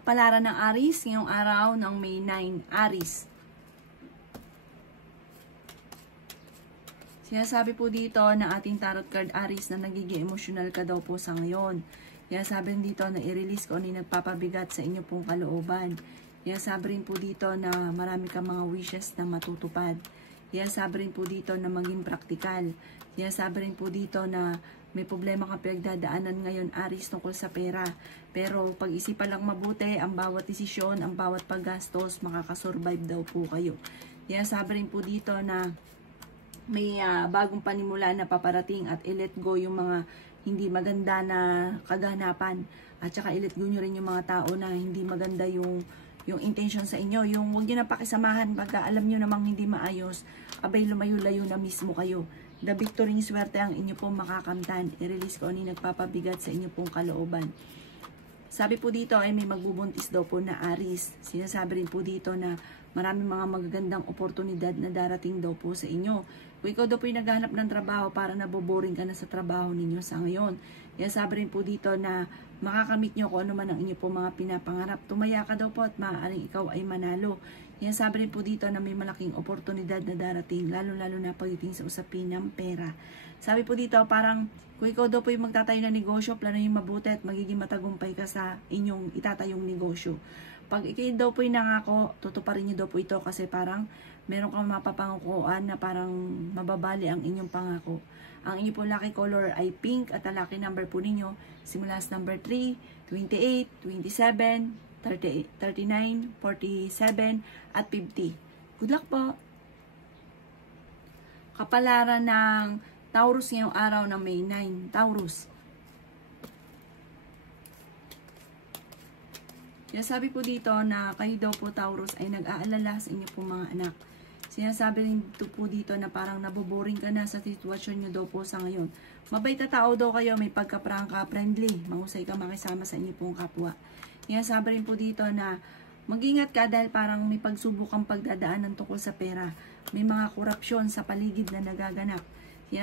Kapalaran ng Aries ngayong araw ng May 9. Aries. Sinasabi po dito ng ating tarot card Aries na nagiging emotional ka daw po sa ngayon. Sinasabi rin dito na i-release ko ano yung nagpapabigat sa inyo pong kalooban. Sinasabi rin po dito na marami kang mga wishes na matutupad. Sinasabi rin po dito na maging praktikal. Sinasabi rin po dito na may problema kang pinagdadaanan ngayon, Aries, tungkol sa pera. Pero pag-isipan lang mabuti, ang bawat desisyon, ang bawat paggastos, makakasurvive daw po kayo. Sinasabi rin po dito na may bagong panimula na paparating at i-let go yung mga hindi maganda na kaganapan. At saka i-let go nyo rin yung mga tao na hindi maganda yung intention sa inyo. Yung huwag nyo na pakisamahan pagka alam nyo namang hindi maayos, abay lumayo-layo na mismo kayo. The victory ng swerte ang inyo pong makakamtan. I-release ko ano yung nagpapabigat sa inyo pong kalooban. Sabi po dito ay may magbubuntis daw po na Aries. Sinasabi rin po dito na maraming mga magagandang oportunidad na darating daw po sa inyo. Kung ikaw daw po yung naghahanap ng trabaho para naboboring ka na sa trabaho ninyo sa ngayon. Sabi rin po dito na makakamit nyo kung ano man ang inyo po mga pinapangarap. Tumaya ka daw po at maaaring ikaw ay manalo. Sabi rin po dito na may malaking oportunidad na darating, lalo-lalo na pagdating sa usapin ng pera. Sabi po dito, parang kung ikaw daw po yung magtatayo ng negosyo, plano yung mabuti at magiging matagumpay ka sa inyong itatayong negosyo. Pag ikaw daw po yung nangako, tutuparin nyo daw po ito kasi parang meron kang mapapangukuan na parang mababali ang inyong pangako. Ang inyo po lucky color ay pink at ang lucky number po ninyo simula sa number 3, 28, 27, 38, 39, 47, at 50. Good luck po! Kapalaran ng Taurus ngayong araw ng May 9. Taurus. Sabi po dito na kayo daw po Taurus ay nag-aalala sa inyo po mga anak. Sinasabi rin po dito na parang naboboring ka na sa sitwasyon nyo daw po sa ngayon. Mabait na tao daw kayo, may pagka-prangka, friendly. Mahusay ka makisama sa inyo pong kapwa. Sabi rin po dito na mag-ingat ka dahil parang may pagsubok kang pagdadaanan tungkol sa pera. May mga korupsyon sa paligid na nagaganap.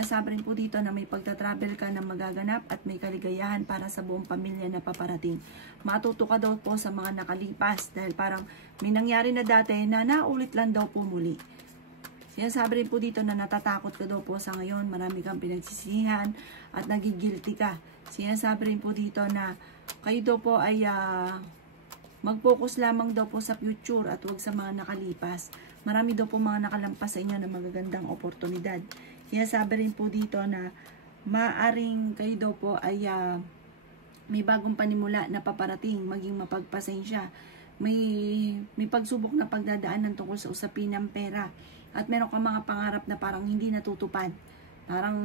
Sabi rin po dito na may pagta-travel ka na magaganap at may kaligayahan para sa buong pamilya na paparating. Matuto ka daw po sa mga nakalipas dahil parang may nangyari na dati na naulit lang daw po muli. Sabi rin po dito na natatakot ka daw po sa ngayon, marami kang pinagsisihan at nagigilty ka. Sabi rin po dito na kayo daw po ay mag-focus lamang daw po sa future at huwag sa mga nakalipas. Marami daw po mga nakalampas sa inyo na magagandang oportunidad. Sabi rin po dito na maaring kayo daw po ay may bagong panimula na paparating, maging mapagpasensya. May pagsubok na pagdadaanan tungkol sa usapin ng pera. At meron kang mga pangarap na parang hindi natutupad. Parang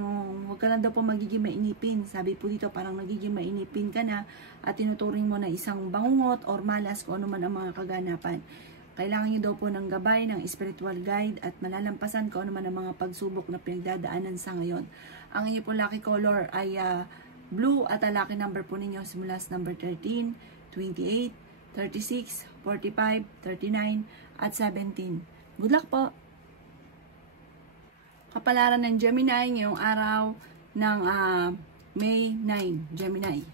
huwag ka lang daw po magiging mainipin. Sabi po dito parang nagiging mainipin ka na at tinuturing mo na isang bangungot or malas kung ano man ang mga kaganapan. Kailangan nyo daw po ng gabay, ng spiritual guide at malalampasan kung ano man ang mga pagsubok na pinagdadaanan sa ngayon. Ang inyo po lucky color ay blue at ang lucky number po ninyo simula sa number 13, 28, 36, 45, 39 at 17. Good luck po! Kapalaran ng Gemini ngayong araw ng May 9, Gemini.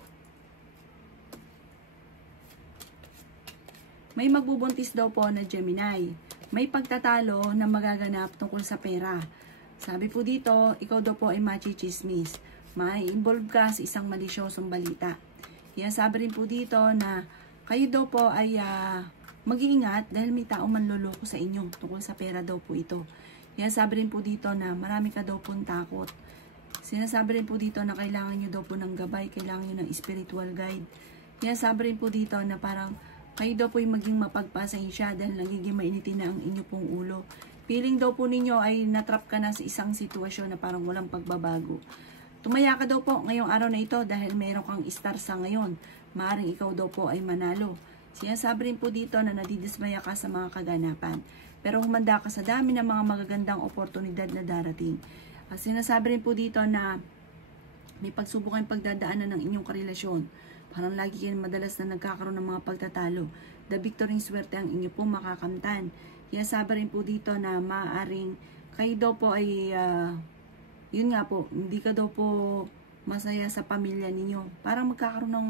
May magbubuntis daw po na Gemini. May pagtatalo na magaganap tungkol sa pera. Sabi po dito, ikaw daw po ay machichismis. May involve ka sa isang malisyosong balita. Sabi rin po dito na kayo daw po ay mag-iingat dahil may taong manloloko sa inyo tungkol sa pera daw po ito. Sabi rin po dito na marami ka daw pong takot. Sinasabi rin po dito na kailangan nyo daw po ng gabay, kailangan nyo ng spiritual guide. Sabi rin po dito na parang kayo daw po yung maging mapagpasensya dahil nagiging mainitin na ang inyo pong ulo. Feeling daw po ninyo ay natrap ka na sa isang sitwasyon na parang walang pagbabago. Tumaya ka daw po ngayong araw na ito dahil mayroon kang star sa ngayon. Maaring ikaw daw po ay manalo. Sinasabi rin po dito na nadidismaya ka sa mga kaganapan. Pero humanda ka sa dami ng mga magagandang oportunidad na darating. Sinasabi rin po dito na may pagsubok kayong pagdadaanan ng inyong karelasyon. Parang lagi kayo madalas na nagkakaroon ng mga pagtatalo. The victory swerte ang inyo po makakamtan. Sabi rin po dito na maaaring kayo daw po ay, yun nga po, hindi ka daw po masaya sa pamilya ninyo. Parang magkakaroon ng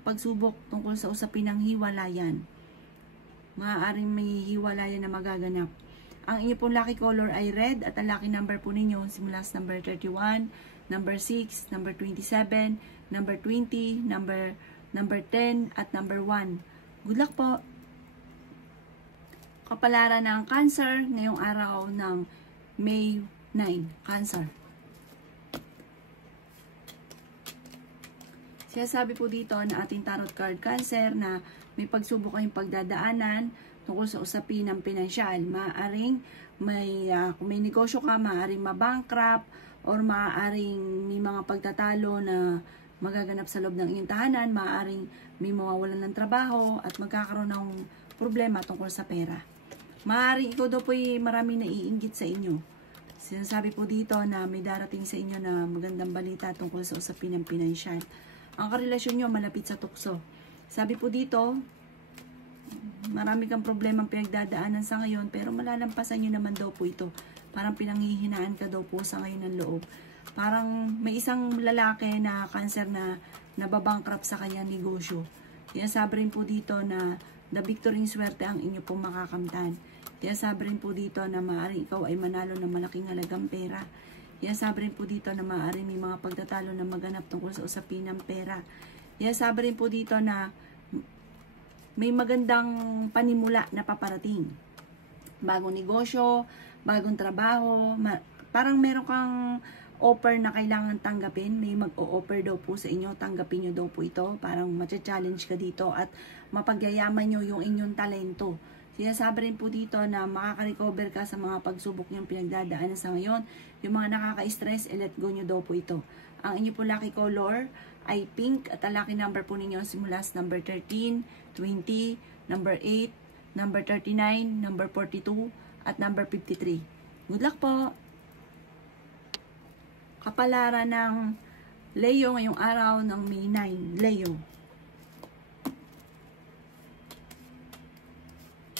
pagsubok tungkol sa usapin ng hiwalayan. Maaaring may hiwalayan na magaganap. Ang inyo pong lucky color ay red at ang lucky number po ninyo simula sa number 31, number 6, number 27, number 20, number 10 at number 1. Good luck po! Kapalaran ng Cancer ngayong araw ng May 9. Cancer. Sabi po dito na ating tarot card Cancer na may pagsubok kayong pagdadaanan tungkol sa usapin ng pinansyal. Maaaring kung may negosyo ka, maaaring mabankrupt or maaaring may mga pagtatalo na magaganap sa loob ng iyong tahanan, maaaring may mawawalan ng trabaho at magkakaroon ng problema tungkol sa pera. Maaaring ikaw daw po ay maraming naiinggit sa inyo. Sinasabi po dito na may darating sa inyo na magandang balita tungkol sa usapin ng pinansyal. Ang karelasyon nyo malapit sa tukso. Sabi po dito, marami kang problemang pinagdadaanan sa ngayon pero malalampasan nyo naman daw po ito. Parang pinanghihinaan ka daw po sa ngayon ng loob. Parang may isang lalaki na Cancer na nababankrupt sa kanyang negosyo. Sabi rin po dito na the victory swerte ang inyo pong makakamtan. Sabi rin po dito na maaaring ikaw ay manalo ng malaking halagang pera. Sabi rin po dito na maaaring may mga pagtatalo na maganap tungkol sa usapin ng pera. Sabi rin po dito na may magandang panimula na paparating. Bagong negosyo, bagong trabaho, parang meron kang offer na kailangan tanggapin. May mag-o-offer daw po sa inyo, tanggapin nyo daw po ito. Parang matcha-challenge ka dito at mapagyayaman nyo yung inyong talento. Sinasabi rin po dito na makaka-recover ka sa mga pagsubok niyong pinagdadaanan sa ngayon. Yung mga nakaka-stress, let go nyo daw po ito. Ang inyo po lucky color ay pink at ang lucky number po ninyo simula sa number 13, 20, number 8, number 39, number 42, at number 53. Good luck po! Kapalaran ng Leo ngayong araw ng May 9. Leo.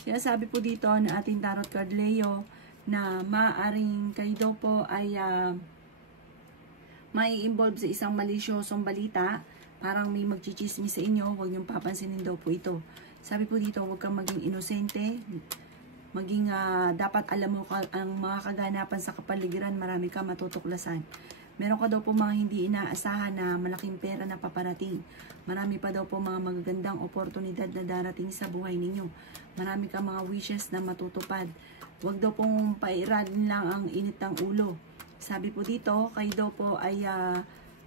Sabi po dito na ating tarot card Leo na maaaring kayo daw po ay mai-involve sa isang malisyosong balita. Parang may magchichismis sa inyo, huwag niyong papansinin daw po ito. Sabi po dito, huwag kang maging inosente. Maging dapat alam mo ang mga kaganapan sa kapaligiran, marami ka matutuklasan. Meron ka daw po mga hindi inaasahan na malaking pera na paparating. Marami pa daw po mga magagandang oportunidad na darating sa buhay ninyo. Marami ka mga wishes na matutupad. Huwag daw pong pairalin lang ang init ng ulo. Sabi po dito, kayo daw po ay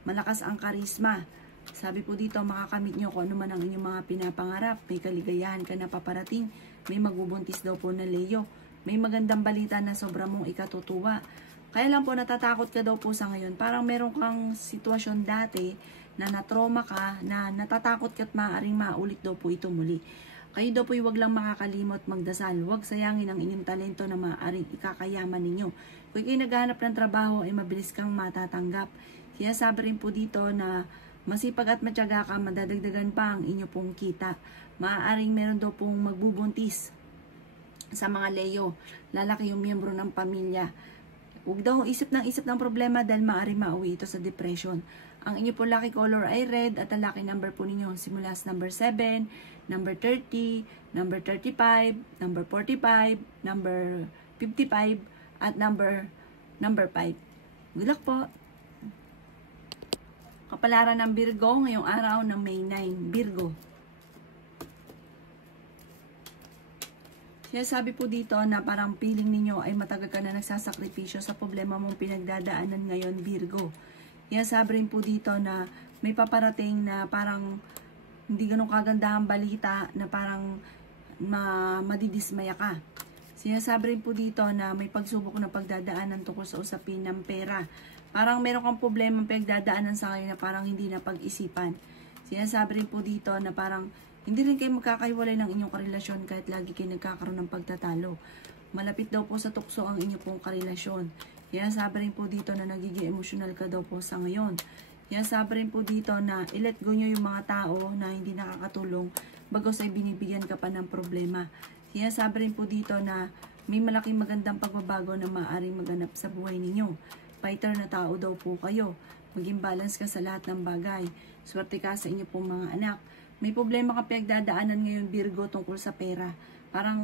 malakas ang karisma. Sabi po dito, makakamit nyo kung ano man ang inyong mga pinapangarap. May kaligayahan ka na paparating. May magbubuntis daw po na Leo. May magandang balita na sobra mong ikatutuwa. Kaya lang po natatakot ka daw po sa ngayon. Parang meron kang sitwasyon dati na natrauma ka, na natatakot ka at maaaring maulit daw po ito muli. Kayo daw po huwag lang makakalimot magdasal. Huwag sayangin ang inyong talento na maaaring ikakayaman ninyo. Kung kayo naghahanap ng trabaho ay mabilis kang matatanggap. Sabi rin po dito na masipag at matyaga ka, madadagdagan pa ang inyo pong kita. Maaaring meron daw pong magbubuntis sa mga Leo. Lalaki yung miyembro ng pamilya. Huwag daw isip ng problema dahil maaaring mauwi ito sa depression. Ang inyo po lucky color ay red at ang lucky number po ninyo simula sa number 7, number 30, number 35, number 45, number 55, at number 5. Good luck po! Kapalaran ng Virgo ngayong araw ng May 9. Virgo. Sabi po dito na parang feeling ninyo ay matagal ka na nagsasakripisyo sa problema mong pinagdadaanan ngayon, Virgo. Sabi rin po dito na may paparating na parang hindi ganun kagandahang balita na parang madidismaya ka. Sabi rin po dito na may pagsubok na pagdadaanan tungkol sa usapin ng pera. Parang meron kang problema pinagdadaanan sa ngayon na parang hindi na pag-isipan. Sabi rin po dito na parang hindi rin kayo magkakaiwalay ng inyong karelasyon kahit lagi kayo nagkakaroon ng pagtatalo. Malapit daw po sa tukso ang inyong pong karelasyon. Sabi rin po dito na nagiging emosyonal ka daw po sa ngayon. Sabi rin po dito na i-let go nyo yung mga tao na hindi nakakatulong bagos ay binibigyan ka pa ng problema. Sabi rin po dito na may malaking magandang pagbabago na maaaring maganap sa buhay ninyo. Fighter na tao daw po kayo. Maging balance ka sa lahat ng bagay. Swerte ka sa inyo pong mga anak. May problema ka pinagdadaanan ngayon, Virgo, tungkol sa pera. Parang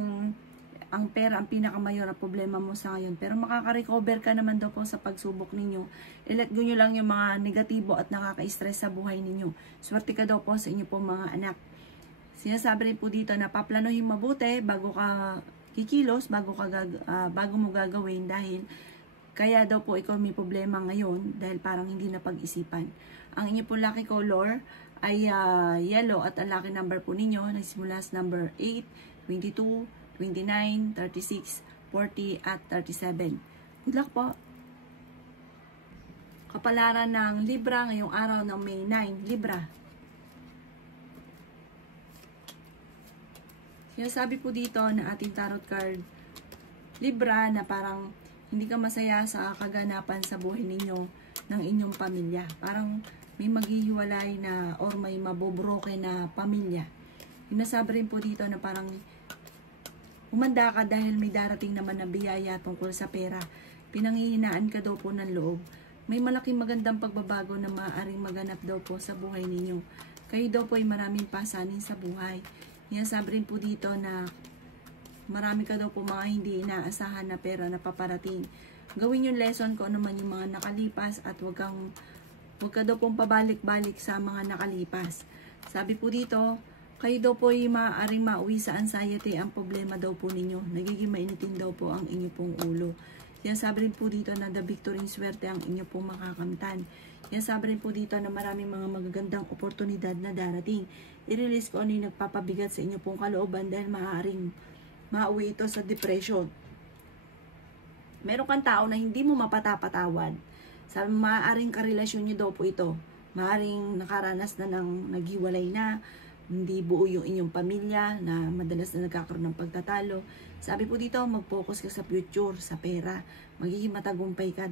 ang pera ang pinakamayor na problema mo sa ngayon. Pero makaka-recover ka naman daw po sa pagsubok ninyo. I-let go nyo lang yung mga negatibo at nakaka-stress sa buhay ninyo. Swerte ka daw po sa inyo pong mga anak. Sinasabi rin po dito na paplanuhin mabuti bago ka kikilos, bago mo gagawin dahil kaya daw po ikaw may problema ngayon dahil parang hindi na pag-isipan. Ang inyo po lucky color ay yellow at ang lucky number po ninyo nagsimula sa number 8, 22, 29, 36, 40 at 37. Good luck po! Kapalaran ng Libra ngayong araw ng May 9. Libra. Sinasabi po dito na ating tarot card Libra na parang hindi ka masaya sa kaganapan sa buhay ninyo ng inyong pamilya. Parang may maghihiwalay na or may mabobroken na pamilya. Sinasabi rin po dito na parang umanda ka dahil may darating naman na biyaya tungkol sa pera. Pinanghihinaan ka daw po ng loob. May malaking magandang pagbabago na maaaring maganap daw po sa buhay ninyo. Kayo daw po ay maraming pasanin sa buhay. Sinasabi rin po dito na marami ka daw po mga hindi inaasahan na pera na paparating. Gawin yung lesson kung ano man yung mga nakalipas at wag ka daw pong pabalik-balik sa mga nakalipas. Sabi po dito, kayo daw po ay maaaring mauwi sa anxiety ang problema daw po ninyo. Nagiging mainitin daw po ang inyo pong ulo. Sinasabi rin po dito na the victory swerte ang inyo pong makakamtan. Sinasabi rin po dito na maraming mga magagandang oportunidad na darating. I-release ko ano yung nagpapabigat sa inyo pong kalooban dahil maaaring mauwi ito sa depression. Meron kang tao na hindi mo mapatapatawad. Sabi, maaaring karelasyon nyo daw po ito. Maaaring nakaranas na ng naghiwalay na, hindi buo yung inyong pamilya, na madalas na nagkakaroon ng pagtatalo. Sabi po dito, mag-focus ka sa future, sa pera. Magiging matagumpay ka.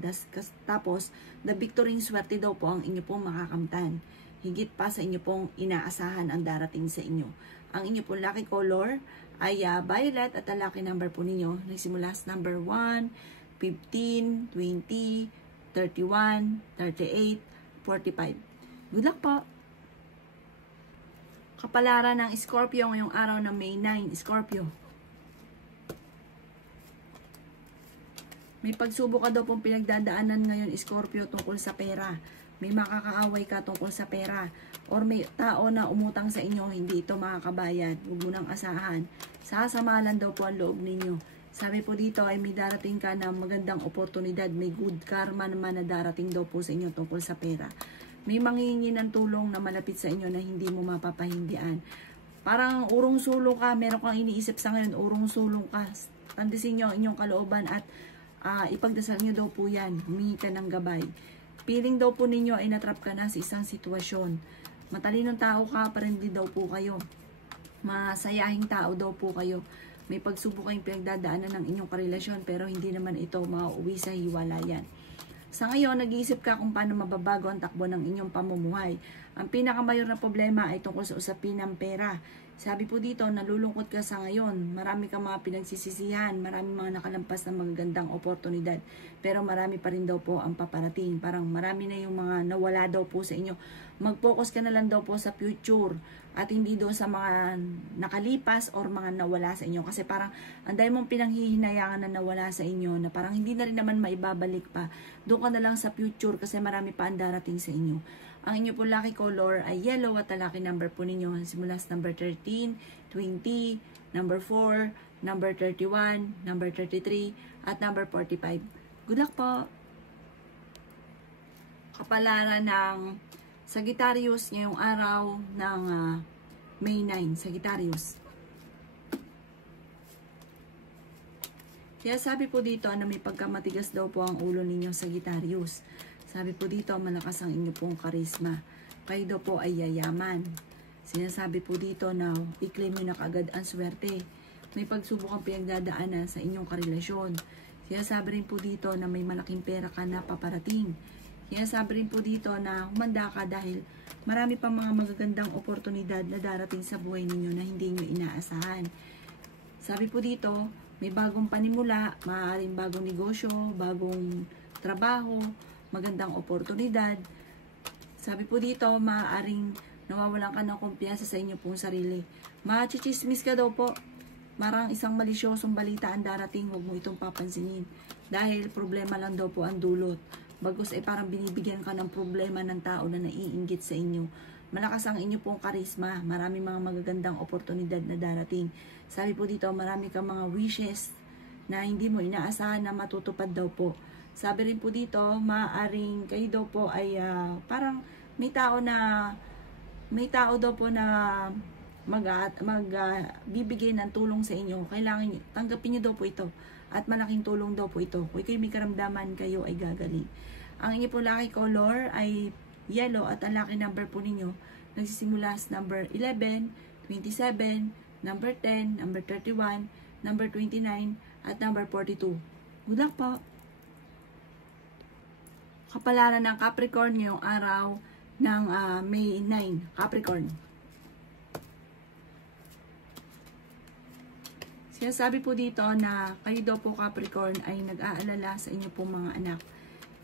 Tapos, the victory swerte daw po ang inyo pong makakamtan. Higit pa sa inyo pong inaasahan ang darating sa inyo. Ang inyo pong lucky color ay violet at ang lucky number po ninyo nagsimula sa number 1, 15, 20, 31, 38, 45. Good luck po! Kapalaran ng Scorpio ngayong araw ng May 9. Scorpio. May pagsubok ka daw pong pinagdadaanan ngayon, Scorpio, tungkol sa pera. May makakaaway ka tungkol sa pera. Or may tao na umutang sa inyo, hindi ito makakabayad. Huwag mo nang asahan. Sasamalan daw po ang loob ninyo. Sabi po dito ay may darating ka na magandang oportunidad. May good karma naman na darating daw po sa inyo tungkol sa pera. May manghihingi ng tulong na malapit sa inyo na hindi mo mapapahindian. Parang urong sulong ka, meron kang iniisip sa ngayon, urong sulong ka. Tandisin nyo inyong kalooban at ipagdasal nyo daw po yan. Humingi ka ng gabay. Feeling daw po ninyo ay natrap ka na sa isang sitwasyon. Matalinong tao ka, pero hindi daw po kayo. Masayahing tao daw po kayo. May pagsubok kayong pinagdadaanan ng inyong karelasyon, pero hindi naman ito mauwi sa hiwalayan. Sa ngayon, nag-iisip ka kung paano mababago ang takbo ng inyong pamumuhay. Ang pinakamayor na problema ay tungkol sa usapin ng pera. Sabi po dito, nalulungkot ka sa ngayon. Marami kang mga pinagsisisihan, marami mga nakalampas na magagandang oportunidad. Pero marami pa rin daw po ang paparating. Parang marami na yung mga nawala daw po sa inyo. Mag-focus ka na lang daw po sa future at hindi doon sa mga nakalipas or mga nawala sa inyo. Kasi parang ang dahil mong pinanghihinayangan na nawala sa inyo na parang hindi na rin naman maibabalik pa. Doon ka na lang sa future kasi marami pa ang darating sa inyo. Ang inyo po lucky color ay yellow at ang lucky number po ninyo simula sa number 13, 20, number 4, number 31, number 33, at number 45. Good luck po! Kapalaran ng Sagittarius ngayong araw ng May 9. Sagittarius. Kaya sabi po dito na may pagkamatigas daw po ang ulo ninyo, Sagittarius. Sabi po dito, malakas ang inyo pong karisma. Kayo daw po ay yayaman. Sinasabi po dito na i-claim nyo na kaagad ang swerte. May pagsubok ang pinagdadaanan sa inyong karelasyon. Sinasabi rin po dito na may malaking pera ka na paparating. Sinasabi rin po dito na humanda ka dahil marami pang mga magagandang oportunidad na darating sa buhay ninyo na hindi nyo inaasahan. Sabi po dito, may bagong panimula, maaaring bagong negosyo, bagong trabaho, magandang oportunidad. Sabi po dito, maaaring nawawalan ka ng kumpiyansa sa inyo pong sarili. Machichismis ka daw po. Marang isang malisyosong balita ang darating, huwag mo itong papansinin. Dahil problema lang daw po ang dulot. Bagkus ay parang binibigyan ka ng problema ng tao na naiinggit sa inyo. Malakas ang inyo pong karisma. Marami mga magagandang oportunidad na darating. Sabi po dito, marami kang mga wishes na hindi mo inaasahan na matutupad daw po. Sabi rin po dito, maaaring kayo daw po ay parang may tao daw po na bibigay ng tulong sa inyo. Kailangan tanggapin niyo daw po ito. At malaking tulong daw po ito. Kung kayo may karamdaman, kayo ay gagaling. Ang inyo po lucky color ay yellow at ang lucky number po ninyo nagsisimula sa number 11, 27, number 10, number 31, number 29, at number 42. Good luck po! Kapalaran ng Capricorn ngayong araw ng May 9, Capricorn. Sabi po dito na kayo daw po Capricorn ay nag-aalala sa inyo pong mga anak.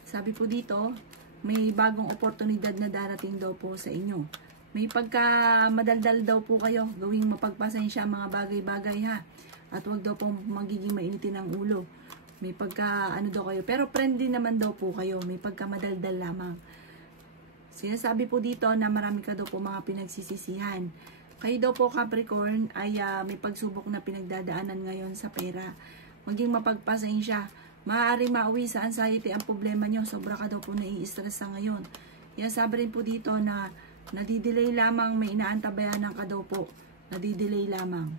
Sabi po dito, may bagong oportunidad na darating daw po sa inyo. May pagka madaldal daw po kayo, gawing mapagpasensya mga bagay-bagay ha. At wag daw po magiging mainitin ang ulo. May pagka ano daw kayo, pero friendly naman daw po kayo, may pagka madaldal lamang. Sinasabi po dito na marami ka daw po mga pinagsisisihan. Kayo daw po Capricorn ay may pagsubok na pinagdadaanan ngayon sa pera. Maging mapagpasensya. Maaaring mauwi sa anxiety ang problema nyo. Sobra ka daw po nai-stress sa ngayon. Sabi rin po dito na nadidelay lamang, may inaantabayanan ka daw po. Nadidelay lamang.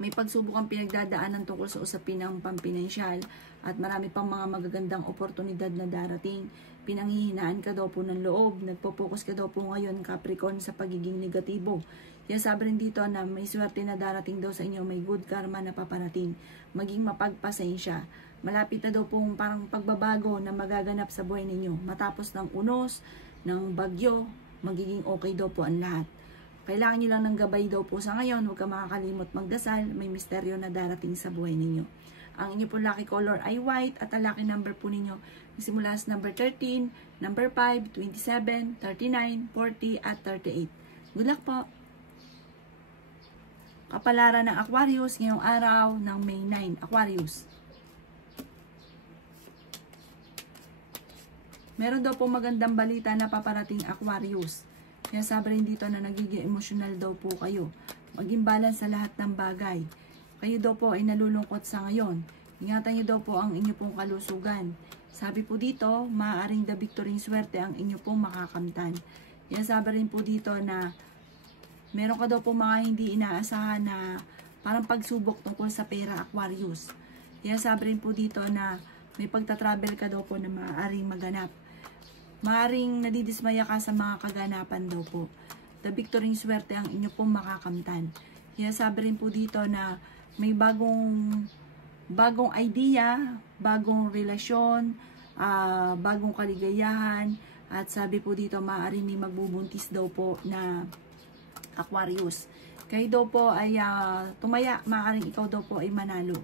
May pagsubok ang pinagdadaanan tungkol sa usapin ng pampinansyal at marami pang mga magagandang oportunidad na darating. Pinanghihinaan ka daw po ng loob. Nagpo-focus ka daw po ngayon Capricorn sa pagiging negatibo. Sabi rin dito na may swerte na darating daw sa inyo. May good karma na paparating. Maging mapagpasensya. Malapit na daw pong parang pagbabago na magaganap sa buhay ninyo. Matapos ng unos, ng bagyo, magiging okay daw po ang lahat. Kailangan nyo lang ng gabay daw po sa ngayon. Huwag ka makakalimot magdasal. May misteryo na darating sa buhay ninyo. Ang inyo po lucky color ay white at ang lucky number po ninyo simula sa number 13, number 5, 27, 39, 40 at 38. Good luck po! Kapalaran ng Aquarius ngayong araw ng May 9. Aquarius. Meron daw po magandang balita na paparating Aquarius. Sabi rin dito na nagiging emotional daw po kayo. Maging balance sa lahat ng bagay. Kayo daw po ay nalulungkot sa ngayon. Ingatan niyo daw po ang inyo pong kalusugan. Sabi po dito, maaaring the victory swerte ang inyo pong makakamtan. Sabi rin po dito na meron ka daw po mga hindi inaasahan na parang pagsubok tungkol sa pera Aquarius. Sabi rin po dito na may pagta-travel ka daw po na maaaring maganap. Maaaring nadidismaya ka sa mga kaganapan daw po. The victory swerte ang inyo pong makakamtan. Sabi rin po dito na may bagong idea, bagong relasyon, bagong kaligayahan, at sabi po dito maaaring may magbubuntis daw po na Aquarius. Kayo daw po ay tumaya, maaaring ikaw daw po ay manalo.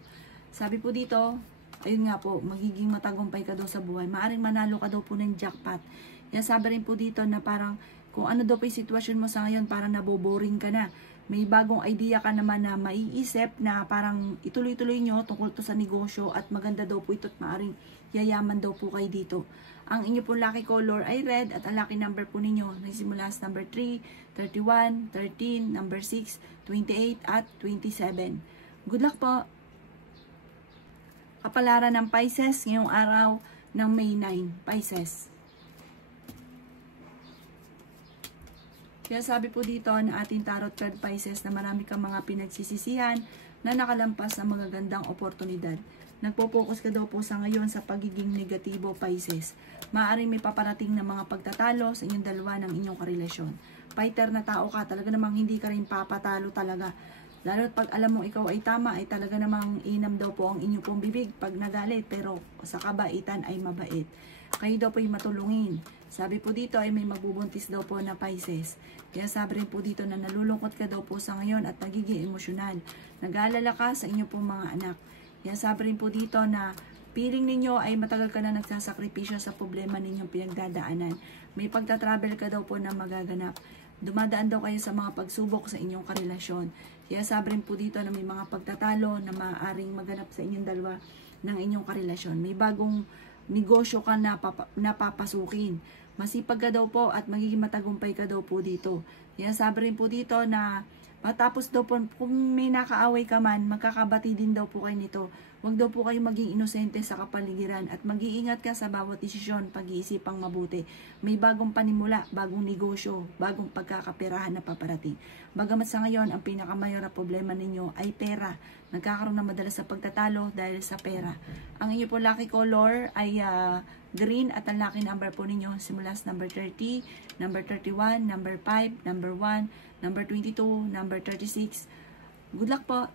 Sabi po dito, ayun nga po, magiging matagumpay ka daw sa buhay. Maaaring manalo ka daw po ng jackpot. Sabi rin po dito na parang kung ano daw po yung sitwasyon mo sa ngayon, parang naboboring ka na. May bagong idea ka naman na maiisip na parang ituloy-tuloy nyo tungkol to sa negosyo at maganda daw po ito at maaaring yayaman daw po kayo dito. Ang inyo po lucky color ay red at ang lucky number po ninyo nagsimula sa number 3, 31, 13, number 6, 28 at 27. Good luck po! Kapalaran ng Pisces ngayong araw ng May 9, Pisces. Kaya sabi po dito na ating tarot card Pisces na marami kang mga pinagsisisihan na nakalampas ng mga gandang oportunidad. Nagpo-focus ka daw po sa ngayon sa pagiging negatibo Pisces. Maaaring may paparating na mga pagtatalo sa inyong dalawa ng inyong karelasyon. Fighter na tao ka, talaga namang hindi ka rin papatalo talaga. Lalo pag alam mo ikaw ay tama, ay talaga namang inam daw po ang inyong pong bibig pag nagalit, pero sa kabaitan ay mabait. Kayo daw po ay matulungin. Sabi po dito ay may magbubuntis daw po na Pisces. Kaya sabi rin po dito na nalulungkot ka daw po sa ngayon at nagiging emosyonal. Nag-aalala ka sa inyo pong mga anak. Kaya sabi rin po dito na Feeling ninyo ay matagal ka na nagsasakripisyo sa problema ninyong pinagdadaanan. May pagta-travel ka daw po na magaganap. Dumadaan daw kayo sa mga pagsubok sa inyong karelasyon. Kaya sabi rin po dito na may mga pagtatalo na maaaring maganap sa inyong dalawa ng inyong karelasyon. May bagong negosyo ka na napapasukin. Masipag ka daw po at magiging matagumpay ka daw po dito. Kaya sabi rin po dito na matapos daw po, kung may nakaaway ka man, magkakabati din daw po kayo nito. Huwag daw po kayo maging inosente sa kapaligiran at mag-iingat ka sa bawat desisyon, pag-iisipang mabuti. May bagong panimula, bagong negosyo, bagong pagkakaperahan na paparating. Bagamat sa ngayon, ang pinakamayor na problema ninyo ay pera. Nagkakaroon na madalas sa pagtatalo dahil sa pera. Ang inyo po lucky color ay green at ang lucky number po ninyo simula sa number 30, number 31, number 5, number 1, number 22, number 36. Good luck po!